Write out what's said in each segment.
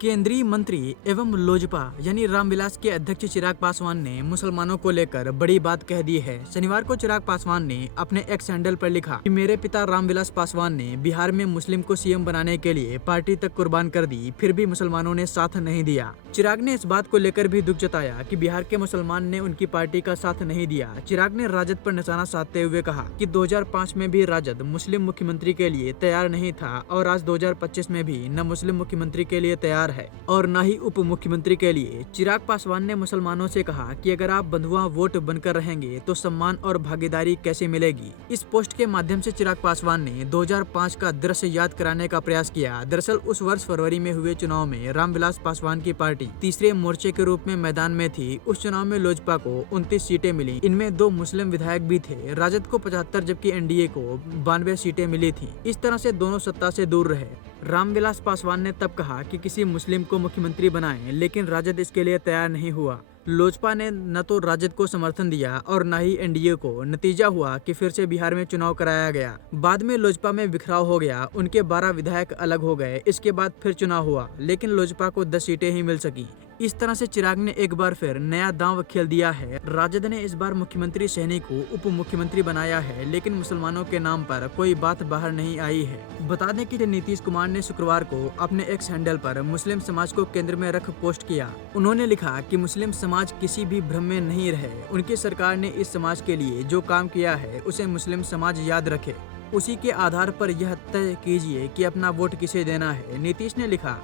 केंद्रीय मंत्री एवं लोजपा यानी रामविलास के अध्यक्ष चिराग पासवान ने मुसलमानों को लेकर बड़ी बात कह दी है। शनिवार को चिराग पासवान ने अपने एक्स हैंडल पर लिखा कि मेरे पिता रामविलास पासवान ने बिहार में मुस्लिम को सीएम बनाने के लिए पार्टी तक कुर्बान कर दी, फिर भी मुसलमानों ने साथ नहीं दिया। चिराग ने इस बात को लेकर भी दुख जताया कि बिहार के मुसलमान ने उनकी पार्टी का साथ नहीं दिया। चिराग ने राजद पर निशाना साधते हुए कहा कि 2005 में भी राजद मुस्लिम मुख्यमंत्री के लिए तैयार नहीं था और आज 2025 में भी न मुस्लिम मुख्यमंत्री के लिए तैयार है और न ही उप मुख्यमंत्री के लिए। चिराग पासवान ने मुसलमानों से कहा कि अगर आप बंधुआ वोट बनकर रहेंगे तो सम्मान और भागीदारी कैसे मिलेगी। इस पोस्ट के माध्यम से चिराग पासवान ने 2005 का दृश्य याद कराने का प्रयास किया। दरअसल उस वर्ष फरवरी में हुए चुनाव में रामविलास पासवान की पार्टी तीसरे मोर्चे के रूप में मैदान में थी। उस चुनाव में लोजपा को 29 सीटें मिली, इनमें 2 मुस्लिम विधायक भी थे। राजद को 75 जबकि एनडीए को 92 सीटें मिली थी। इस तरह से दोनों सत्ता से दूर रहे। रामविलास पासवान ने तब कहा कि किसी मुस्लिम को मुख्यमंत्री बनाएं, लेकिन राजद इसके लिए तैयार नहीं हुआ। लोजपा ने न तो राजद को समर्थन दिया और न ही एनडीए को। नतीजा हुआ कि फिर से बिहार में चुनाव कराया गया। बाद में लोजपा में बिखराव हो गया, उनके 12 विधायक अलग हो गए। इसके बाद फिर चुनाव हुआ, लेकिन लोजपा को 10 सीटें ही मिल सकी। इस तरह से चिराग ने एक बार फिर नया दांव खेल दिया है। राजद ने इस बार मुख्यमंत्री सहनी को उप मुख्यमंत्री बनाया है, लेकिन मुसलमानों के नाम पर कोई बात बाहर नहीं आई है। बता दें कि नीतीश कुमार ने शुक्रवार को अपने एक्स हैंडल पर मुस्लिम समाज को केंद्र में रख पोस्ट किया। उन्होंने लिखा कि मुस्लिम समाज किसी भी भ्रम में नहीं रहे। उनकी सरकार ने इस समाज के लिए जो काम किया है उसे मुस्लिम समाज याद रखे। उसी के आधार पर यह तय कीजिए कि अपना वोट किसे देना है। नीतीश ने लिखा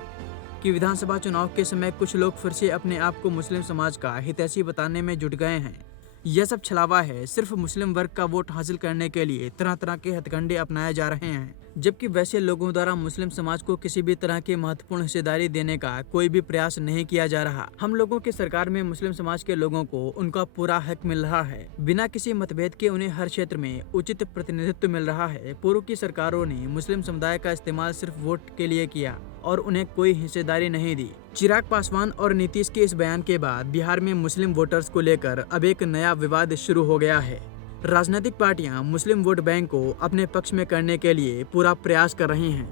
कि विधानसभा चुनाव के समय कुछ लोग फिर से अपने आप को मुस्लिम समाज का हितैषी बताने में जुट गए हैं। यह सब छलावा है। सिर्फ मुस्लिम वर्ग का वोट हासिल करने के लिए तरह तरह के हथकंडे अपनाए जा रहे हैं, जबकि वैसे लोगों द्वारा मुस्लिम समाज को किसी भी तरह की महत्वपूर्ण हिस्सेदारी देने का कोई भी प्रयास नहीं किया जा रहा। हम लोगों की सरकार में मुस्लिम समाज के लोगों को उनका पूरा हक मिल रहा है। बिना किसी मतभेद के उन्हें हर क्षेत्र में उचित प्रतिनिधित्व मिल रहा है। पूर्व की सरकारों ने मुस्लिम समुदाय का इस्तेमाल सिर्फ वोट के लिए किया और उन्हें कोई हिस्सेदारी नहीं दी। चिराग पासवान और नीतीश के इस बयान के बाद बिहार में मुस्लिम वोटर्स को लेकर अब एक नया विवाद शुरू हो गया है। राजनीतिक पार्टियां मुस्लिम वोट बैंक को अपने पक्ष में करने के लिए पूरा प्रयास कर रही हैं।